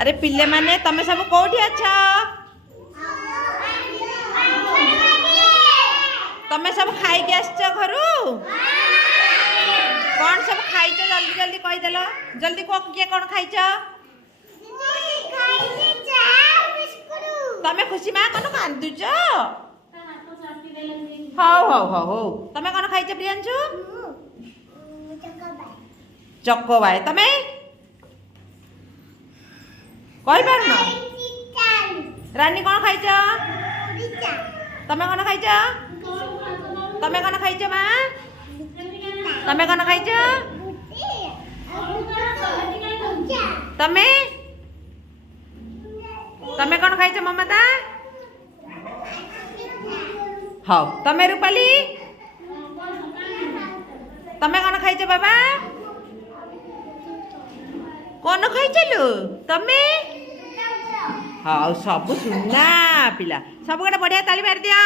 अरे पिले माने तमे सब कोठी अच्छा तमे सब खाई के आछो घरु कौन सब खाइछ जल्दी जल्दी कहि देलो जल्दी को के कौन खाइछ तमे खुशी मा कौन कांदुछ हाउ हाउ हाउ तमे कौन खाइछ प्रियांशु चक्को भाई तमे कहि पारन रानी कौन खाइछ तमे कौन खाइछ तमे कौन खाइछ मा तमे कौन खाइछ तमे तमे कौन खाइछ ममता हाउ तमे रूपाली तमे कौन खाइछ बाबा कौन खाइछ लो तमे हाउ सब सुना पिला सब गोटे बढ़िया ताली मार दियो।